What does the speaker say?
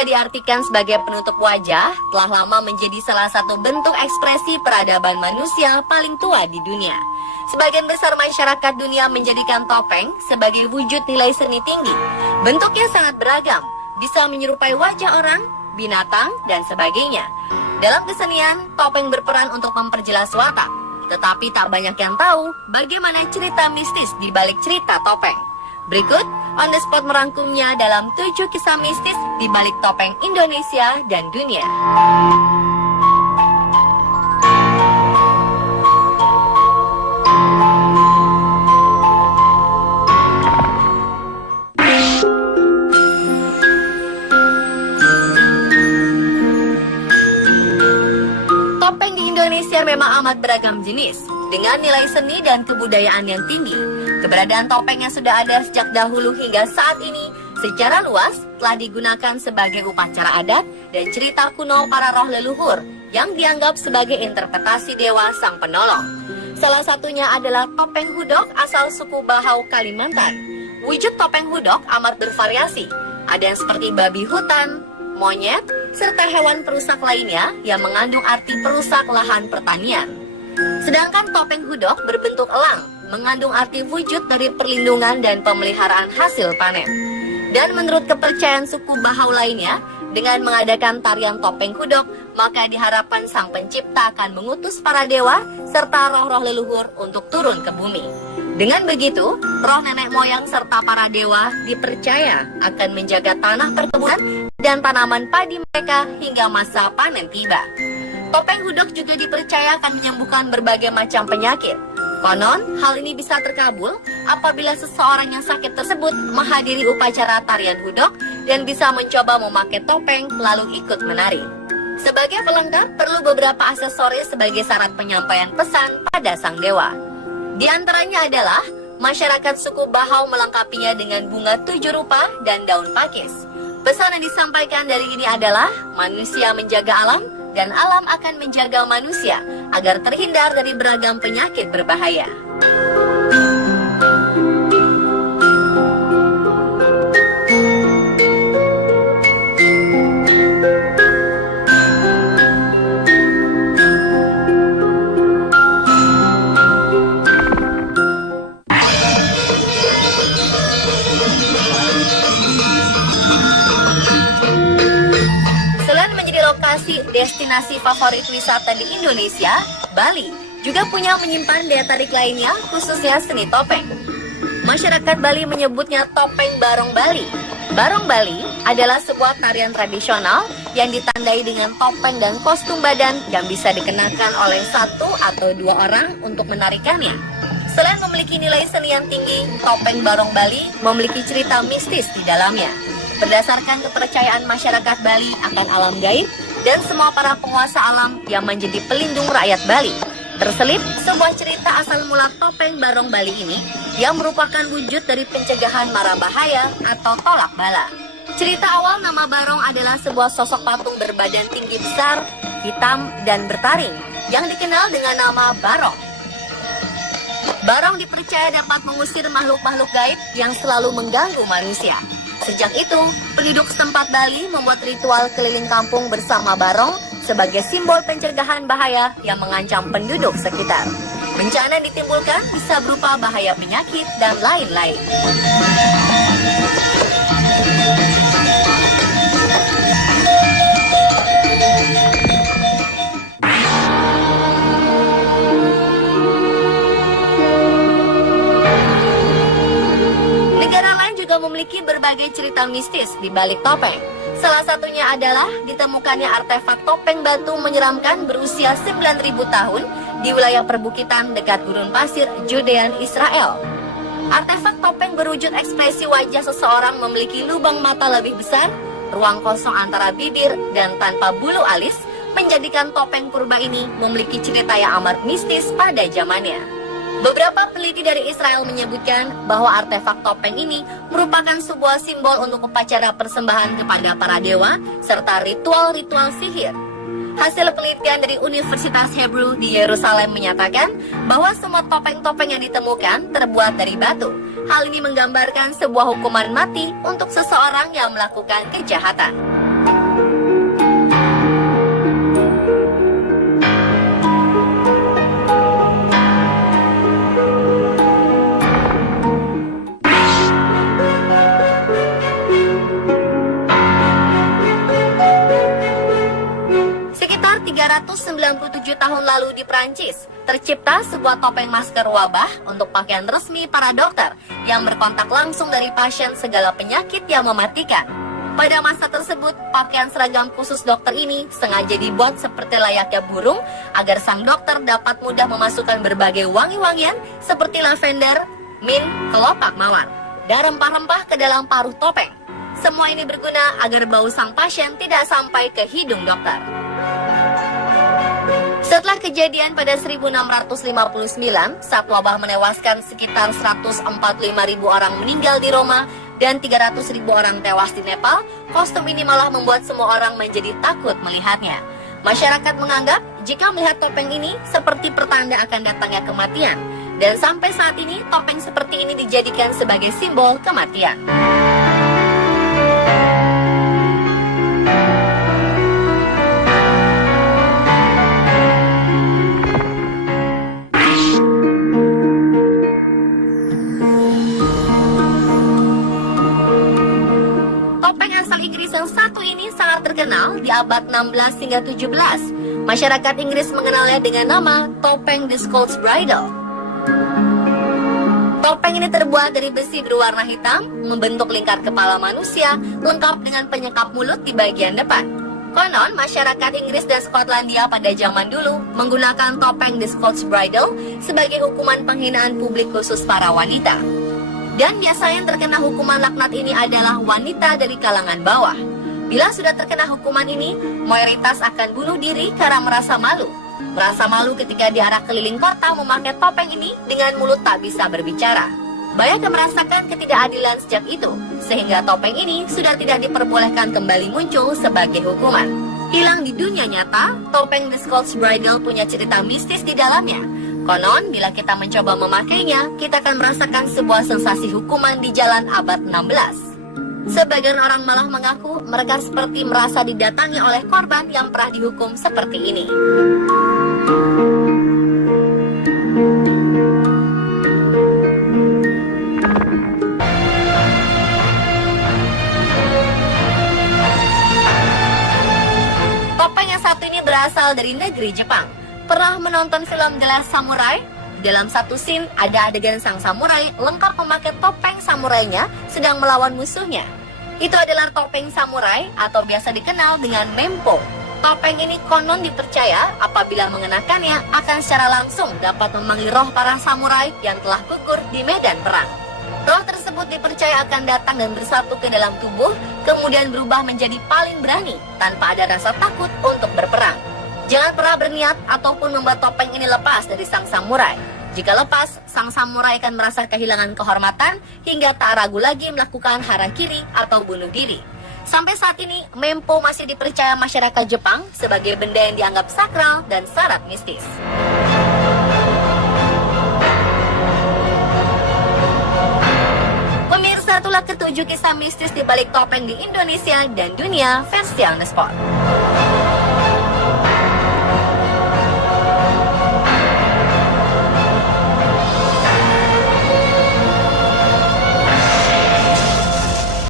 bisa diartikan sebagai penutup wajah, telah lama menjadi salah satu bentuk ekspresi peradaban manusia paling tua di dunia. Sebagian besar masyarakat dunia menjadikan topeng sebagai wujud nilai seni tinggi. Bentuknya sangat beragam, bisa menyerupai wajah orang, binatang, dan sebagainya. Dalam kesenian, topeng berperan untuk memperjelas watak, tetapi tak banyak yang tahu bagaimana cerita mistis di balik cerita topeng. Berikut, On The Spot merangkumnya dalam 7 kisah mistis di balik topeng Indonesia dan dunia. Topeng di Indonesia memang amat beragam jenis, dengan nilai seni dan kebudayaan yang tinggi. Keberadaan topeng yang sudah ada sejak dahulu hingga saat ini secara luas telah digunakan sebagai upacara adat dan cerita kuno para roh leluhur yang dianggap sebagai interpretasi dewa sang penolong. Salah satunya adalah topeng hudok asal suku Bahau, Kalimantan. Wujud topeng hudok amat bervariasi. Ada yang seperti babi hutan, monyet, serta hewan perusak lainnya yang mengandung arti perusak lahan pertanian. Sedangkan topeng hudok berbentuk elang, mengandung arti wujud dari perlindungan dan pemeliharaan hasil panen. Dan menurut kepercayaan suku Bahau lainnya, dengan mengadakan tarian topeng hudok, maka diharapkan sang pencipta akan mengutus para dewa serta roh-roh leluhur untuk turun ke bumi. Dengan begitu, roh nenek moyang serta para dewa dipercaya akan menjaga tanah perkebunan dan tanaman padi mereka hingga masa panen tiba. Topeng hudok juga dipercaya akan menyembuhkan berbagai macam penyakit. Konon, hal ini bisa terkabul apabila seseorang yang sakit tersebut menghadiri upacara tarian hudok dan bisa mencoba memakai topeng lalu ikut menari. Sebagai pelengkap, perlu beberapa aksesoris sebagai syarat penyampaian pesan pada sang dewa. Di antaranya adalah masyarakat suku Bahau melengkapinya dengan bunga 7 rupa dan daun pakis. Pesan yang disampaikan dari ini adalah manusia menjaga alam dan alam akan menjaga manusia agar terhindar dari beragam penyakit berbahaya. Destinasi favorit wisata di Indonesia, Bali, juga punya menyimpan daya tarik lainnya, khususnya seni topeng. Masyarakat Bali menyebutnya topeng Barong Bali. Barong Bali adalah sebuah tarian tradisional yang ditandai dengan topeng dan kostum badan yang bisa dikenakan oleh 1 atau 2 orang untuk menarikannya. Selain memiliki nilai seni yang tinggi, topeng Barong Bali memiliki cerita mistis di dalamnya. Berdasarkan kepercayaan masyarakat Bali akan alam gaib dan semua para penguasa alam yang menjadi pelindung rakyat Bali, terselip sebuah cerita asal mula topeng Barong Bali ini yang merupakan wujud dari pencegahan mara bahaya atau tolak bala. Cerita awal nama Barong adalah sebuah sosok patung berbadan tinggi besar, hitam, dan bertaring yang dikenal dengan nama Barong. Barong dipercaya dapat mengusir makhluk-makhluk gaib yang selalu mengganggu manusia. Sejak itu, penduduk setempat Bali membuat ritual keliling kampung bersama Barong sebagai simbol pencegahan bahaya yang mengancam penduduk sekitar. Bencana yang ditimbulkan bisa berupa bahaya penyakit dan lain-lain. Memiliki berbagai cerita mistis di balik topeng. Salah satunya adalah ditemukannya artefak topeng batu menyeramkan berusia 9.000 tahun di wilayah perbukitan dekat gurun pasir Judean, Israel. Artefak topeng berwujud ekspresi wajah seseorang memiliki lubang mata lebih besar, ruang kosong antara bibir, dan tanpa bulu alis, menjadikan topeng purba ini memiliki cerita yang amat mistis pada zamannya. Beberapa peneliti dari Israel menyebutkan bahwa artefak topeng ini merupakan sebuah simbol untuk upacara persembahan kepada para dewa serta ritual-ritual sihir. Hasil penelitian dari Universitas Hebrew di Yerusalem menyatakan bahwa semua topeng-topeng yang ditemukan terbuat dari batu. Hal ini menggambarkan sebuah hukuman mati untuk seseorang yang melakukan kejahatan. Sekitar 397 tahun lalu di Prancis, tercipta sebuah topeng masker wabah untuk pakaian resmi para dokter yang berkontak langsung dari pasien segala penyakit yang mematikan. Pada masa tersebut, pakaian seragam khusus dokter ini sengaja dibuat seperti layaknya burung agar sang dokter dapat mudah memasukkan berbagai wangi-wangian seperti lavender, mint, kelopak mawar, dan rempah-rempah ke dalam paruh topeng. Semua ini berguna agar bau sang pasien tidak sampai ke hidung dokter. Setelah kejadian pada 1659, saat wabah menewaskan sekitar 145.000 orang meninggal di Roma dan 300.000 orang tewas di Nepal, kostum ini malah membuat semua orang menjadi takut melihatnya. Masyarakat menganggap jika melihat topeng ini seperti pertanda akan datangnya kematian. Dan sampai saat ini, topeng seperti ini dijadikan sebagai simbol kematian. Yang satu ini sangat terkenal di abad 16 hingga 17. Masyarakat Inggris mengenalnya dengan nama topeng The Scots Bridle. Topeng ini terbuat dari besi berwarna hitam, membentuk lingkar kepala manusia, lengkap dengan penyekap mulut di bagian depan. Konon, masyarakat Inggris dan Skotlandia pada zaman dulu menggunakan topeng The Scots Bridle sebagai hukuman penghinaan publik khusus para wanita. Dan biasanya yang terkena hukuman laknat ini adalah wanita dari kalangan bawah. Bila sudah terkena hukuman ini, mayoritas akan bunuh diri karena merasa malu. Merasa malu ketika diarak keliling kota memakai topeng ini dengan mulut tak bisa berbicara. Banyak yang merasakan ketidakadilan sejak itu, sehingga topeng ini sudah tidak diperbolehkan kembali muncul sebagai hukuman. Hilang di dunia nyata, topeng The Scots Bridle punya cerita mistis di dalamnya. Konon, bila kita mencoba memakainya, kita akan merasakan sebuah sensasi hukuman di jalan abad 16. Sebagian orang malah mengaku mereka seperti merasa didatangi oleh korban yang pernah dihukum seperti ini. Topeng yang satu ini berasal dari negeri Jepang. Pernah menonton film The Last Samurai? Dalam satu scene, ada adegan sang samurai lengkap memakai topeng samurainya sedang melawan musuhnya. Itu adalah topeng samurai atau biasa dikenal dengan mempo. Topeng ini konon dipercaya apabila mengenakannya akan secara langsung dapat memanggil roh para samurai yang telah gugur di medan perang. Roh tersebut dipercaya akan datang dan bersatu ke dalam tubuh, kemudian berubah menjadi paling berani tanpa ada rasa takut untuk berperang. Jangan pernah berniat ataupun membuat topeng ini lepas dari sang samurai. Jika lepas, sang samurai akan merasa kehilangan kehormatan hingga tak ragu lagi melakukan harakiri atau bunuh diri. Sampai saat ini, mempo masih dipercaya masyarakat Jepang sebagai benda yang dianggap sakral dan syarat mistis. Pemirsa, itulah ketujuh kisah mistis di balik topeng di Indonesia dan dunia versi On The Spot.